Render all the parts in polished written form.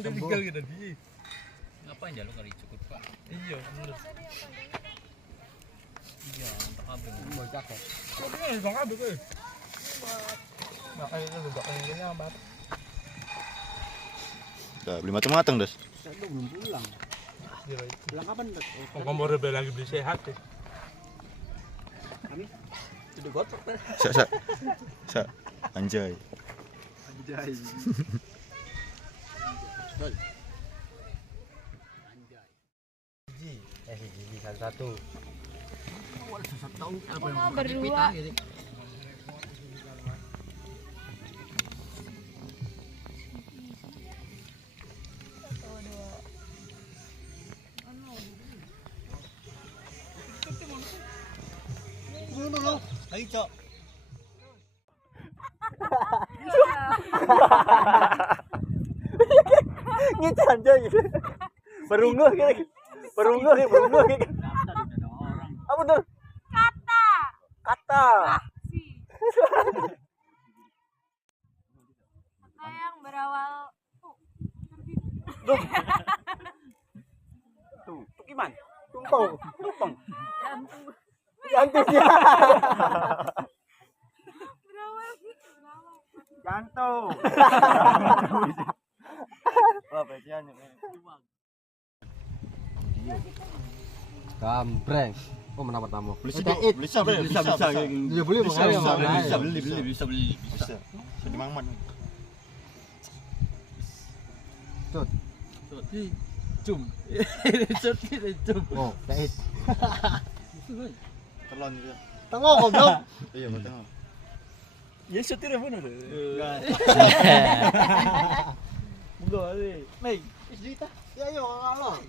ngomong tinggal gitu dia. Ngapain ya lu kali cukup Pak? Iya, bener. Iya, untuk kabel. Mau jaket. Tapi kan bang abis tuh. Makanya itu gak pengennya apa? Udah beli matang-matang, Des. Saya belum pulang. Pulang kapan? Kok mau rebel lagi beli sehat deh. Kami Udah gotok deh. Sa. Anjay. anjay. Gigi satu. Apa yang Mau pakai berdua. pita gitu? Lagi, Cok. Ngecek aja gitu. Berunguh gitu. Berunguh gitu. Apa tuh? Kata. Kata yang berawal Tuh, gimana? Tumpeng. Jantung ya. Jantung. Wah, becian ini. Gambreng. Oh, menawar tamu. Bisa. Ya boleh Bisa Bisa di Mangman. Cum. Cum. Oh, kait. Telon gitu. Tengok goblok. Iya, tengok. Ya setir mana deh? Enggak, Mei. Cerita. Ya yo, halo.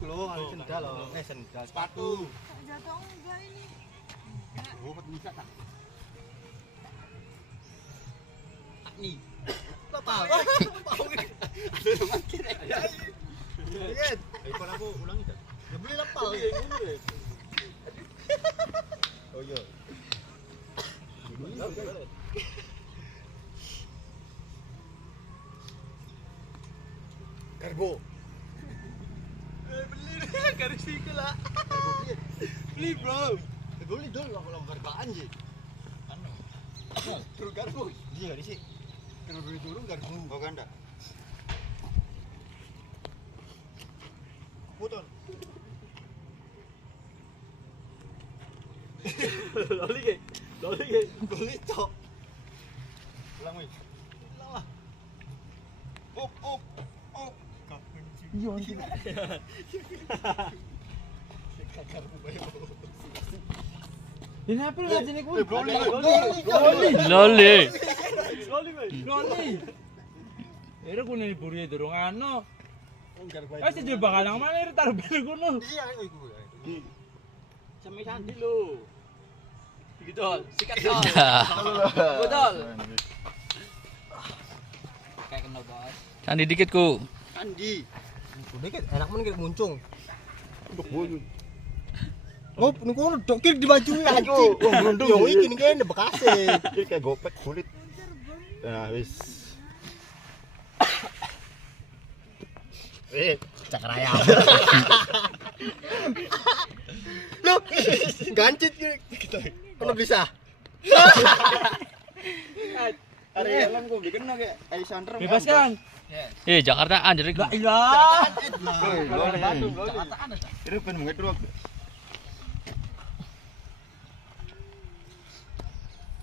Kalau sendal loh. Sendal sepatu. jatuh enggak ini. Oh, bisa tak? Nih. Apa? Ada rumah kira. Lihat. Kalau aku ulangi kan. Ya beli lepal. Oh iya. Karbo. Beli garis tiga lah. Beli bro. Beli dulu kalau garbaan sih. Anu. Terus garbo. Iya di sini. Kalau beli dulu garbo. Oh ganda. Putar. Loli ke. Beli cok. Ulang wih. Ulang lah. Up. Iya. Ini apa lu sini ku? Loli. Loli. Era kuno ni buri dorong ano. Kasi jud bakal nang mana ira taruh bel kuno. Iya, iku. Sampai sandi lo. Gitu, sikat dol. Dah. Bodol. Kayak kena banget. Candi dikit ku. Andi. Dikit enak men kayak muncung. Untuk boyo. Oh, niku dokir di baju anjing. Oh, glundung. Yo iki kene bekase. Ini kayak gopek kulit. Nah, wis. Cakar ayam. Lu gancit gitu. Ono bisa. Hari alam gua bikin kayak Alexander. Bebas kan? Jakarta anjir. Lah iya. Ini pen mengetruk.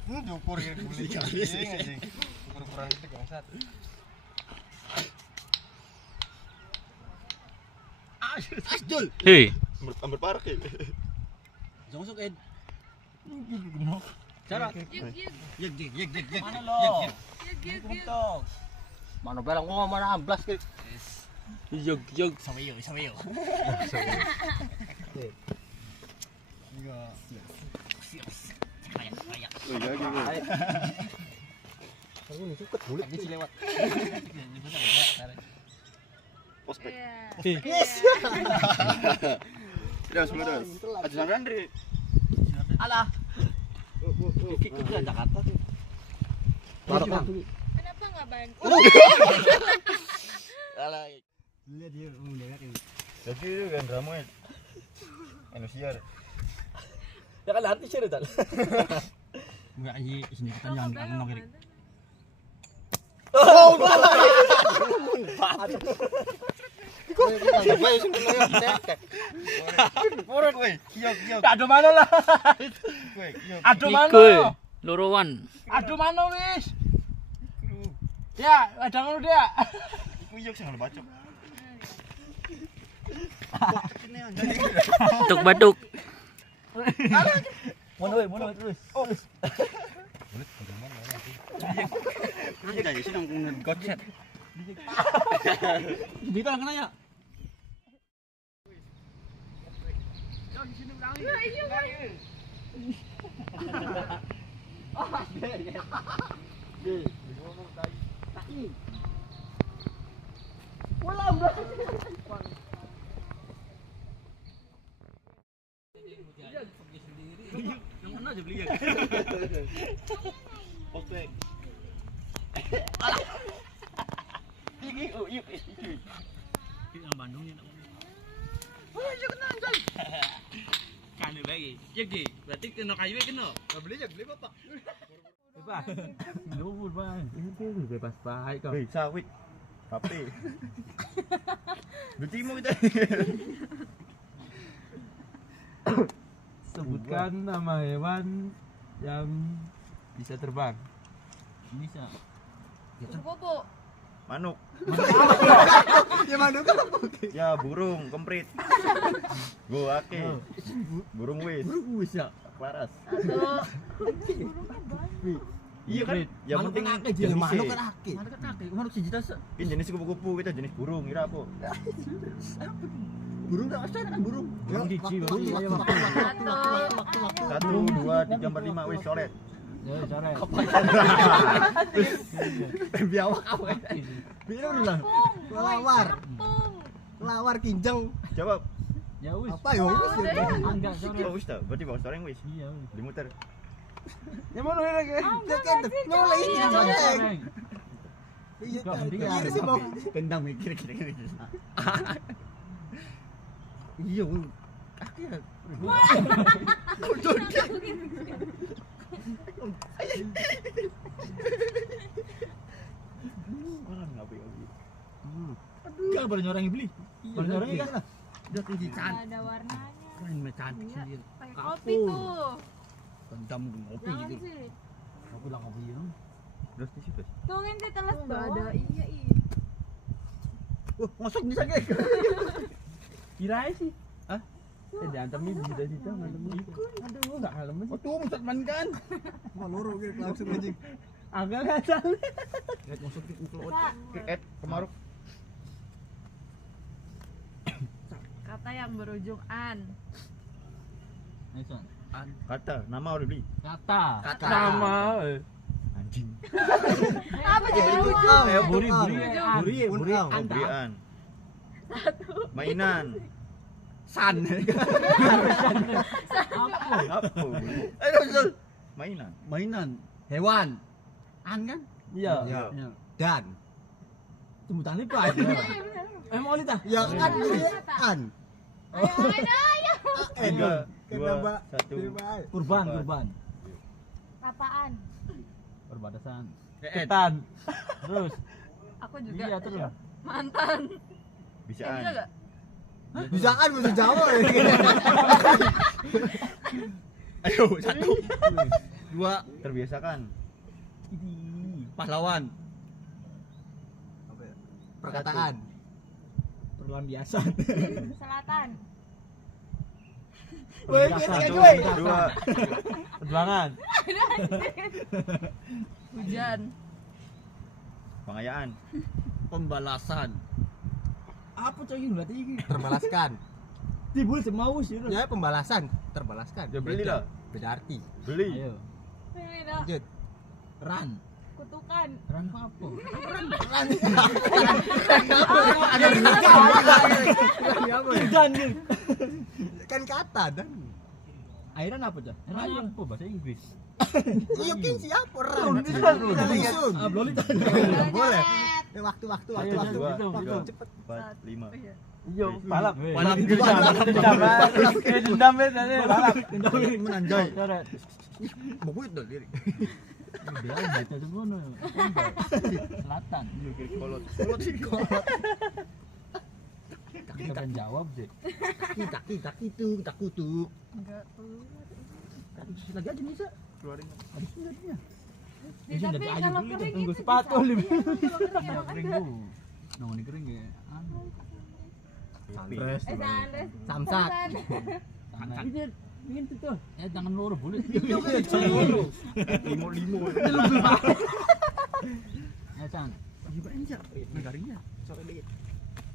Diukur ini beli kali anjing. Ukur-ukuran itu bangsat. Asjul. Hei. Ambil parah ya. Jangan masuk Ed. Cara. Yeg. Mana lo? Kuntok. Mana barang gua mana amblas ke. Yog sama yo. Iya. Aku nih suket bulit sih lewat. Ospek. Yes. Sudah sudah. Aja sampai Andri. Alah. Kita Jakarta tuh. Barokah. Kenapa nggak bantu. Alah. Lihat dia mendengar ini. Jadi itu kan drama manusia. Ya kan artis ya Tal. Enggak sih, sini kita jangan ngomong kiri. Oh, Aduh mana lah. Aduh mana. Iko. Lorowan. Aduh mana wis. Ya, ada ngono dia. Iku sing baca. Batuk. Mono terus. Jadi sih nang gocet. Bisa kena ya. Yang mana aja beli ya? Ospek. Yang Bandung ya. Kan lagi. Jadi, berarti kena kayu kena. Beli bapak. Bebas. Lumpur bang. Ini bebas baik kok. Hei, sawit. Tapi. Berarti kita. Sebutkan nama hewan yang bisa terbang. Bisa. Bobo. Manuk. Ya mana kan? Ya burung, kemprit. Gua ake. Burung wis. Bisa. Laras. Burungnya banyak. Iya kan? Yang penting Jenisnya. Manuk kan ake. Mana kan kaki? Mana sih jita? Ini jenis kupu-kupu, kita jenis burung, kira apa? Burung tak asal kan burung. Burung cici, Waktu. 1, 2, 3, 4, 5 wis solet. Ya, sore. Biawak apa? Biru lah. Kelawar. Kelawar kinjeng. Jawab. Ya wis. Apa ya? Enggak sore. Oh wis ta, berarti bang sore wis. Iya wis. Dimuter. Ya mana lagi? Ya kan nyoleh ini nyoleh. Iya Kok kan. mending Kiri sih mau. Tendang mikir kira-kira. Iya. Kaki ya. Orang ngapi-ngapi. Enggak baru orang yang beli. Baru orang yang kan. Udah tinggi Nggak ada warnanya. Keren cantik Iya. sendiri. Pakai kopi tuh. Tendam ngopi Jangan gitu. sih. Aku bilang kopi ya. Terus di situ. Tuh kan saya telas Nggak ada. doang. Iya. Masuk bisa kayak. Kira sih. Hah? Diantam ini di situ malam ini. Aduh, enggak halem sih. Oh tuh musat man kan. Mau loro gitu langsung anjing. Agak enggak salah. Lihat masuk ke Kak, Kemaruk. Kata yang berujung an. Ayo, Kata, nama udah beli. kata. Kata. Nama. Anjing. apa jadi Ya Buri, buri. Buri. Pemberian. Mainan. San. Apa? Aduh, Mainan. mainan. Hewan. An kan? Iya. Iya. Iya. Dan. Sebutannya apa aja? Emang wanita? Ya kan dia an. Ayo. Tiga, Kenapa? 2, 1. Kurban, kurban. Apaan? Perbatasan. Keet. Ketan. Terus. Aku juga. Iya, terus. Mantan. Bisaan. Bisa gak? Bisaan bahasa Jawa. Ayo, 1. 2. Terbiasakan. Pahlawan. Perkataan. Perlambiasan. Selatan. Woi, Perbiasan. kita woi. 2. Perjuangan. Hujan. Pengayaan. Pembalasan. Apa coy ini berarti ini? Terbalaskan. Timbul semau sih. Ya pembalasan, terbalaskan. Ya, beli lah. Beda arti. Beli. Ayo. Pilih dong. Lanjut. Ran. Kutukan. Ran apa? Ada Dan kan kata dan airan apa coy? Airan apa bahasa Inggris? Iya kin siapa orang? Sun. Boleh. Boleh. Waktu. Cepet. 4, 5. Yo, balap. Balap. Dendam tadi, balap. Menanjay. Coret. Bukuit dong diri. Dia baca tuh ngono. Selatan. Kolot. Kita kan jawab sih. Kaki itu, tak kutuk. Enggak keluar. Lagi aja bisa. Keluarin. Tapi kalau kering Tunggu itu sepatu bisa. lim. Iya, kalau kering emang Kering ada. bu. Nongol kering ya. Anu. Sandres. Sandres. Samsak. Samsak. Ini tuh. Jangan loro boleh. Limo. San. Juga ini siapa? Negarinya. Sore dikit.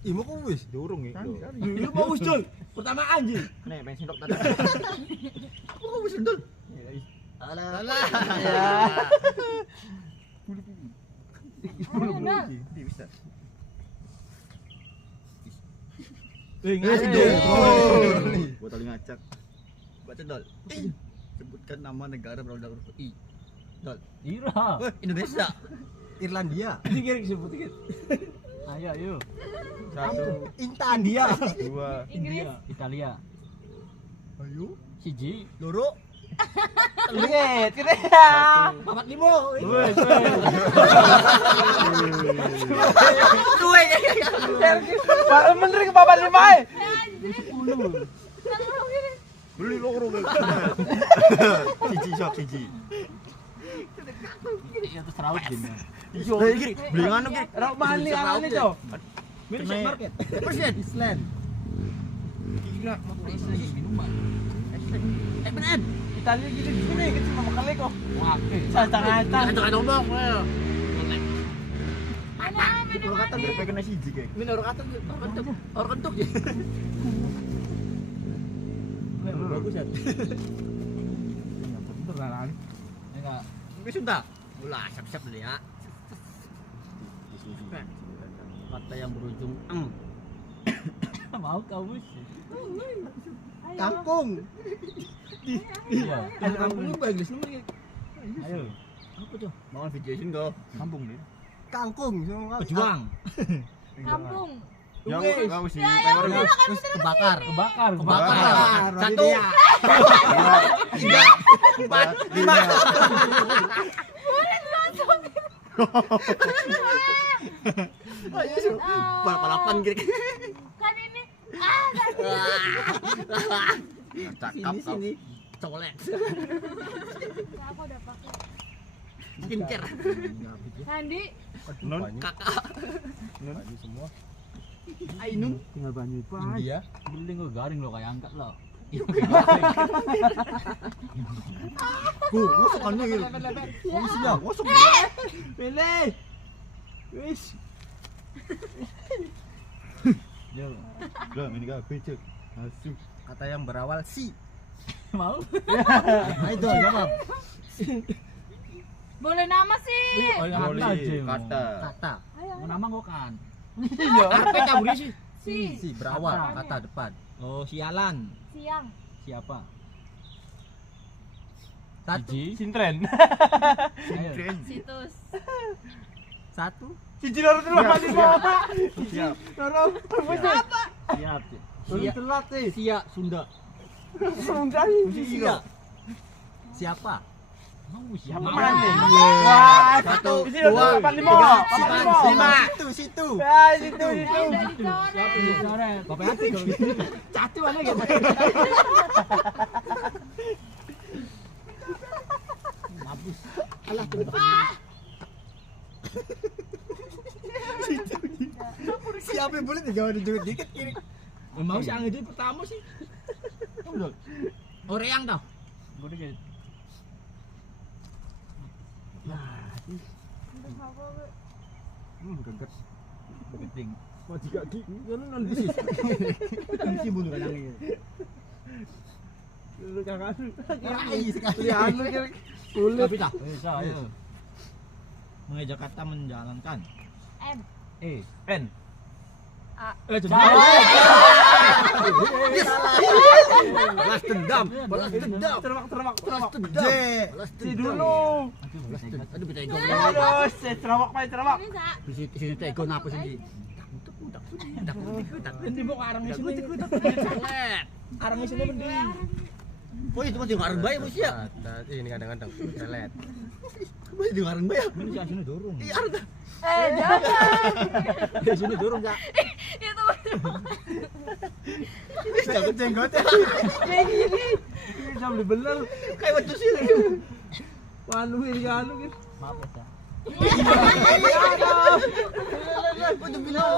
Ih, mau kok wis? Dorong ya. Lu mau usul. Pertama anjing. Nih, pengen sendok tadi. Mau kok wis ndul? Alah. Ya. Ayo, Dol. Bisa. Gua tadi ngacak. Baca dol. Sebutkan nama negara berulang huruf I. Dol. Ira. Indonesia. Irlandia. Dikit sebut dikit. Ayo. 1, Intandia. 2, Inggris. Italia. Ayo. Siji. Loro. Lihat, kira. 1. Papat limo. Wes. Pak Menteri ke papan 5. Beli loro. Siji. Ya terus rawat gini. Yo, gini. Beli nganu gini. Rawat mali anane, Cok. Kena Market. Persen Island. Gila, mau minuman. Beneran. Italia gini gini kita cuma kali kok. Wah, cacang-cacang. Ngomong. Kalau kata dia pengen siji kayak. Ini orang kata orang kentuk ya. Bagus ya. Bentar lah. Enggak. Wis sudah. Ulah siap-siap dulu ya. Kata yang berujung Mau kau sih. kangkung. Iya. Ada kangkung itu bahasa Inggris namanya. Ayo. Apa tuh? Mau videoin kau. Kampung nih. Kangkung. Pejuang. Kampung. Ya, Wes. enggak sih. Terus kebakar. Kebakar. Satu. 3, 4, 5. Ayo su. Balapan gitu. Kan ini. Cakap kau. Sini. Colek. Aku udah pakai. Skincare. Sandi. Non. Kakak. Non semua. Ainun. Tinggal banyu itu aja. India. Beling kok garing lo kayak angkat lo. Musukannya gitu. Oh siap. Masuk. Pilih. Wis. Yo. Lah, ini kau becek. Asu. Kata yang berawal si. Mau? Ayo jawab. Boleh nama sih. Boleh. Kata. Kata. Ayo. Mau nama kok kan? Apa caburi sih? Si. Si berawal Kata. kata depan. Oh sialan. Siang. Siapa? Satu. Siji. Sintren. Ayo. Situs. Satu. Siji loro telu apa lima. Siap. Loro. Apa? Siap. Sia. Telat sih. Sia Sunda. Sunda. Sia. Siapa? Mau siapa? Mana? Wah, Satu, Siji loro dua, papan lima. tiga, Papan empat, lima. Situ. Ah, situ. Ayo dari coret. Coret. Bapak hati kalau gitu. Catu aja gitu. Mampus. Alah tuh. Siapa yang boleh dijawab dikit kiri. Mau sih angin itu pertama sih. Oreang tau. Gue dikit. Geget. Geding. Wah jika di non bisnis. Bisnis bulu kadang ini. Lu kakak. Rai sekali. Anu kira. Tapi dah. Bisa, ayo. Mengeja kata menjalankan. M. Eh. N. Jadi. Balas dendam. Balas dendam. Termak. J. Si dulu. Aduh betego. Aduh, si termak. Ini Sak. Di sini tego napa sih? Nanti mau ke arang sini. Arang sini mending. Oh itu masih ngareng bae bos ya. Ini kadang-kadang lelet. Masih ngareng bae. Ini sini dorong. Iya areng. Jangan. Di sini dorong ya. Itu Ini jago jenggot ya. Ini jam di bener. Kayak wedhus sih. Panu ini anu gitu. Maaf ya. Udah bilang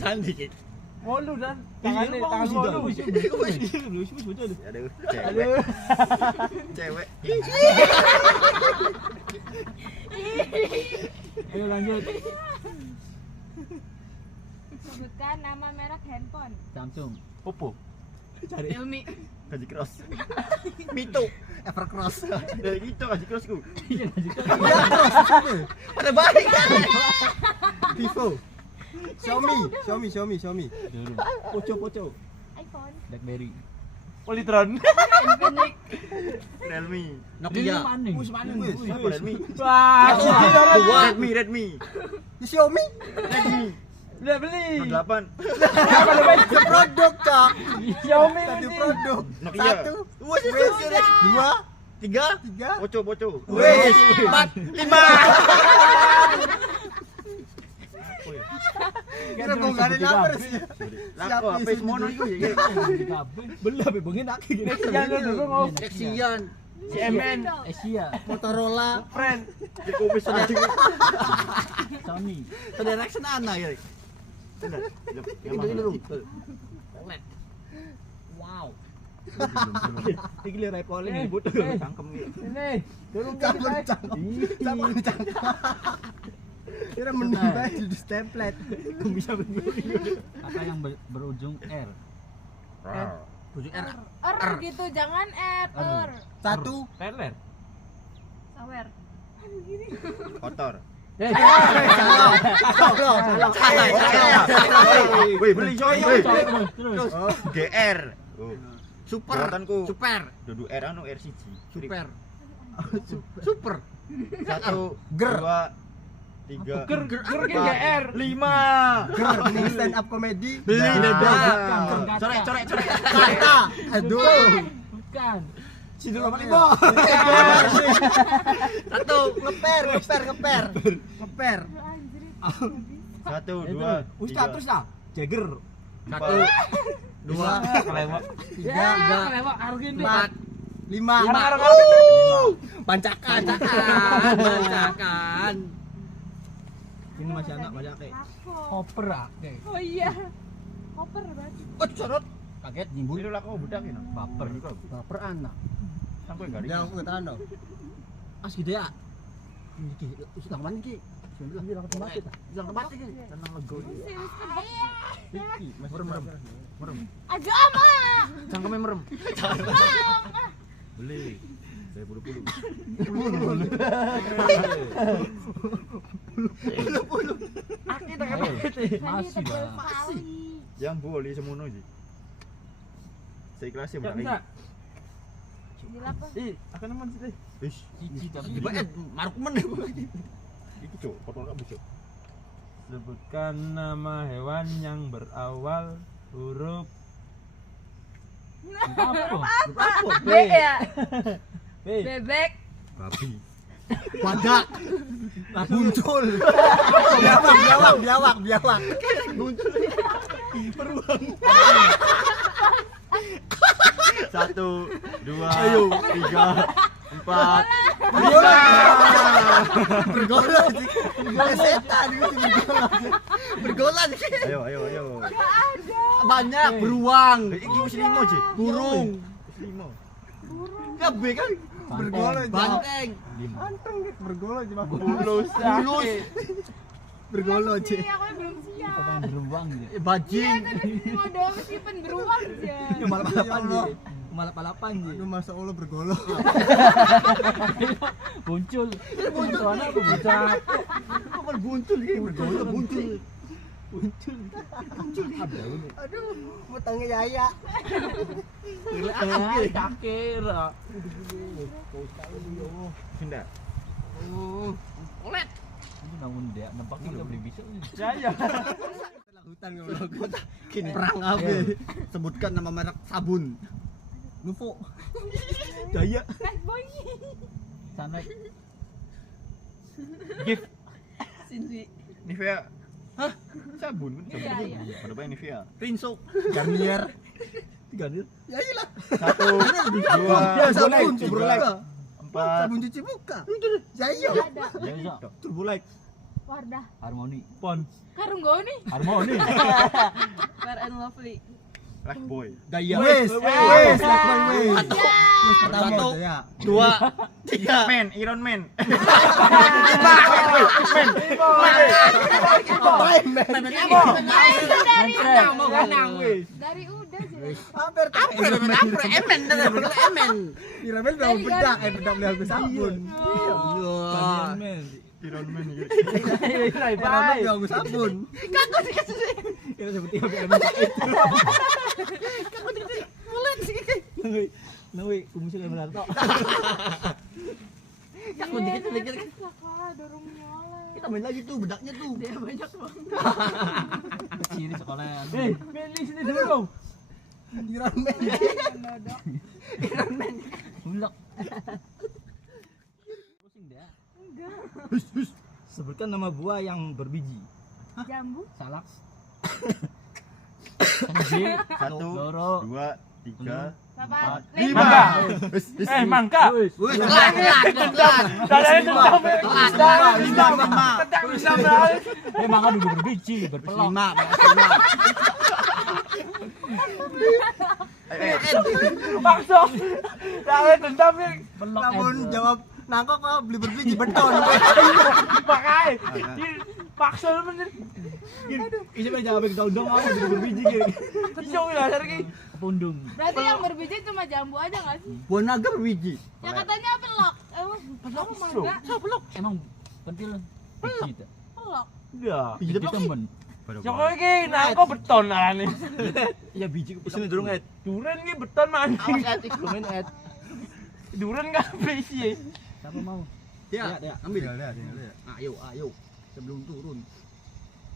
Sandi. molu dan tangan molu. Aduh, Aduh. cewek. Ayo lanjut. Sebutkan nama merek handphone. Samsung. Oppo. Ilmi. Gaji cross. Mito. Evercross. Dari gitu gaji crossku. Pada baik kan. Vivo. Xiaomi. Poco. iPhone. BlackBerry. Politron. Infinix. Realme. Nokia. Wis maning. Apa Redmi? Wah, Redmi. Xiaomi. udah beli. Note 8. Produk, Cak. Xiaomi Satu ini. produk. Nokia. Satu. Dua. Tiga. Poco. Wes. 4. 5. Kira mau gak ada nomor sih. Lako HP semono iku ya. Belum HP bengi nak gini. Jangan dulu mau. Nexian. CMN. Asia. Motorola. Friend. Di kopi sana. Sony. Saudara sana ya. Benar. Ini dulu. Wow. Iki le repolin iki bodoh. Cangkem iki. Ini. Turun Campur Kira menambah di stemplet. Bisa Kata yang berujung R. Ujung R. Gitu, jangan R. Satu. Teler. Sawer. Kotor. Salah. Woi, beli coy. Terus. GR. Super. Buatanku. Super. Dudu R anu R1. Super. Super. 1 Ger. 2 3 Ger GR. 5. Ger ini stand up comedy. Beli dadah. Corek. Kata. Aduh. Bukan. Si dulu apa lima? Satu. Ngeper. 1 2 Terus lah. Jagger. 1 2 Kelewat. 3 Kelewat Argin deh. 4 5 Arang. Pancakan. Ini masih anak banyak kayak. Koper akeh. Oh iya. Koper berarti. Sorot. Kaget jimbul. Itu lah kau budak ini. Baper anak. Sampai garing. Yang aku ketahan dong. As gitu ya. Iki sudah kemana iki? Bilang tempat kita. Bilang tempat iki. Tenang lego. Iki merem. Aja ama. Cangkeme merem. Beli. Saya bulu-bulu. Akeh tak kete. Masih bang. Yang boleh semono sih. Saya ikhlas ya Enggak budak bisa. ini. Dilapa. Ih, akan nemen sih deh. Wis, Tiba maruk men. iki cuk, foto enggak bisa. Sebutkan nama hewan yang berawal huruf B ya. B. Bebek. Babi. Wadak. Muncul. Biawak. Muncul. Beruang. 1 2 3 4 Bergola. Setan bergola. Ayo. Banyak beruang. Iki wis 5 sih. Burung. Wis 5. Enggak B kan? Bergola. Banteng. Bergola cuma Bulus. Bergola aja. Iya, aku belum siap. Beruang gitu. Bajing. Mau doang meskipun beruang aja. Malap-malapan ji. Lu masa Allah bergola. Muncul. Soalnya aku bocah. Buncul gitu. Bergola muncul. Aduh, betangnya Yaya. Cakir. Pindah. Ini namun dia nampak juga beli bisa. Jaya. Hutan kalau Kini perang apa? Sebutkan nama merek sabun. Nuvo. Jaya. Bad boy. Sana Gift. Cindy. Nivea. Hah? Sabun kan? Iya, Sabun. iya. Pada banyak Nivea. Rinso. Garnier. Garnier. Ya iyalah. 1, 2, Ya sabun, 3, Turbolite. 4. Sabun cuci muka. Jaya. Ada. Bisa. Turbolite. Wardah. Harmoni. Pon. Karung goni. Harmoni. Fair and Lovely. Black boy. Daya. Wes, wes, lakman wes. Pertama Satu. Daya. 2, 3. Man, Iron Man. Dari udah jelas. Hampir emen Iramen udah Dari bedak, Garnier. bedak beli aku sabun. Banyak men. Iron Man gitu. Iramen beli aku sabun. Kita seperti apa elemen sakit. Nawi, kumusir elemen harta. Takut dikit. Kakak dorong nyala. Kita main lagi tuh bedaknya tuh. Dia banyak banget. Kecil sekolah. Milih sini dulu. Iramen. Mulak. Pusing dia. Sebutkan nama buah yang berbiji. Jambu. Salak. Sanji. 1, Loro. 2, 3, Papat. 5. Mangga. Wes, Dadanya dendam. Mangga dulu berbiji, berpelok. 5. Paksa. Dadanya dendam ya. Pelok. Namun jawab nangkok kok beli berbiji beton. Pakai. Paksa lu bener. Ini mah jawab daun-daun apa dulu berbiji gitu. Hijau ya lagi. Pundung. Berarti yang berbiji cuma jambu aja nggak sih? Buah naga berbiji. Ya katanya pelok. Pelok mangga. Pelok. Emang pentil biji itu. Pelok. Iya. Biji temen. Joko iki nangko beton arane. Ya biji Sini durung et. Duren ki beton maning. etik lumayan et. Duren enggak besi. Siapa mau? Ya, Ya. ambil. Ayo. Sebelum turun.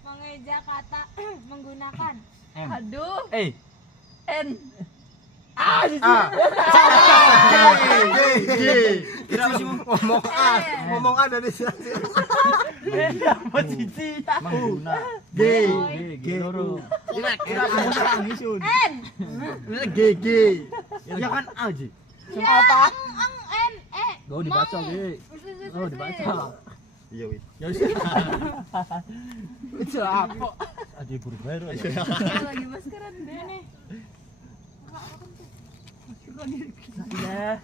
Mengeja kata menggunakan. M. Aduh. N. G. Kira masih ngomong A dari sini. Apa cici? Mengguna. G. G. Loro. Kira mau ngisun. N. G. Ya kan A Ji. Ya. Ang N E. Gak dibaca, G. Oh, dibaca. Iya wis. Ya wis. Itu apa? Ada guru baru aja. Dia lagi maskeran deh. Nih. Ya.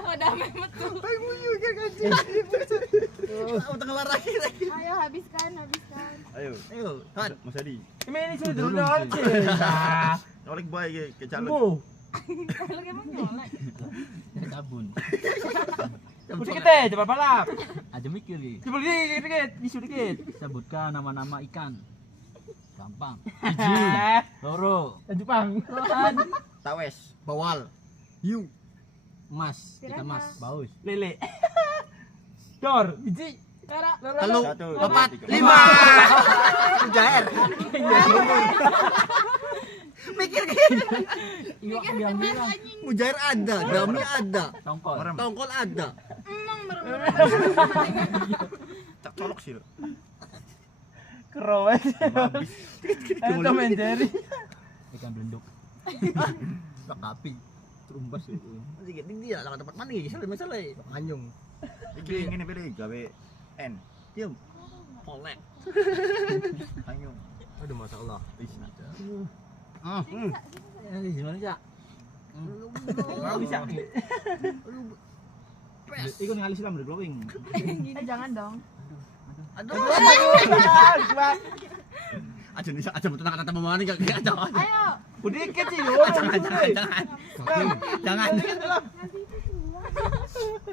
Udah memet tuh. Tengah lari lagi. Ayo habiskan. Ayo. Kan. Mas Adi. Ini sini dulu aja. Oleh boy ke calon. Bu. Kalau emang nyolek. Sabun. Udah kita coba balap. Aja mikir nih. Coba dikit, bisu dikit. Sebutkan nama-nama ikan. Gampang. Biji. Loro. Jepang. Tawes. Bawal. Hiu. Emas. Ikan mas. Baus. Lele. Dor, biji. Kara. Telu. 1, 4, 2, 5. Jair. Mikir gini. Mikir semes anjing. Mujair ada, dami ada, Tongkol. tongkol ada. Emang bener. Tak colok sih lo. Kero aja. Itu main jari. Ikan belenduk. Tak api. Terumbas itu. Masih gini dia lah tempat mana ya? Masalah. Anyung. Ini pilih gawe N. Diam. Polek. Anyung. Aduh masalah. Ini gimana ya? Enggak bisa. Iku ningali Islam dari glowing. Jangan dong. Aduh. Coba. Aja betul nak kata mamani gak aja. Ayo. Udah dikit sih, yo. Jangan.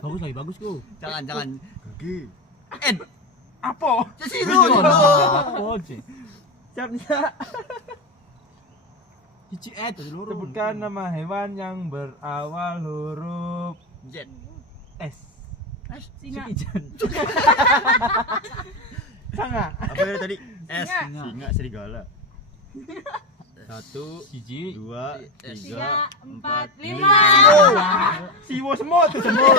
Bagus lagi bagus ku. Jangan. G. Apa? Ciciro. Apa sih? Siap. Cici tadi loro. Sebutkan nama hewan yang berawal huruf Jet. S. Singa. Sanga. Apa ya tadi? S. Singa. Singa, serigala. 1, Siji. 2, 3, 3, 4, 5. 5. Siwo semut tuh semut.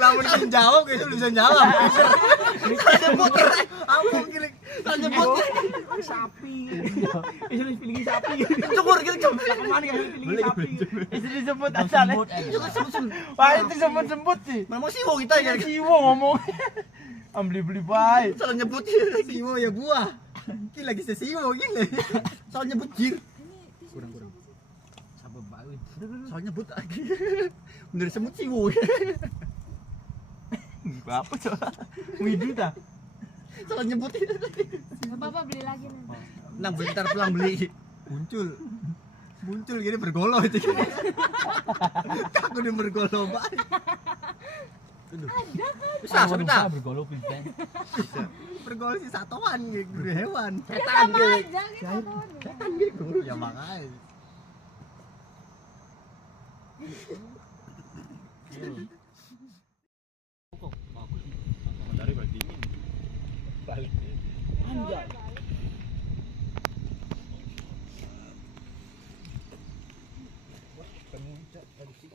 Lamun bisa jawab kayak itu bisa jawab. Sebut. Aku kira nyebut. Sapi. Itu pilih sapi. Cukur kira jawab. Kemana kan pilih sapi. Itu disebut asal. Wah, itu semut sih. Mana mau siwo kita ya? Siwo ngomong. Beli baik. Salah nyebut siwo ya buah. Ki lagi sesiwo gini. Salah nyebut jir. Kurang. Sabar bae. Salah nyebut lagi. Bener semut siwo. Apa coba? Widu dah. Salah nyebut. Bapak beli lagi nanti. Nang bentar pulang beli. Muncul gini bergolo itu. Aku udah bergolo baik. Bisa, bisa. Bergolok pilih. Bergolo si satuan gitu hewan. Setan gitu. Setan gitu. Ya makanya. Dari balik dingin. Balik. Anjay. Kemuncak dari situ.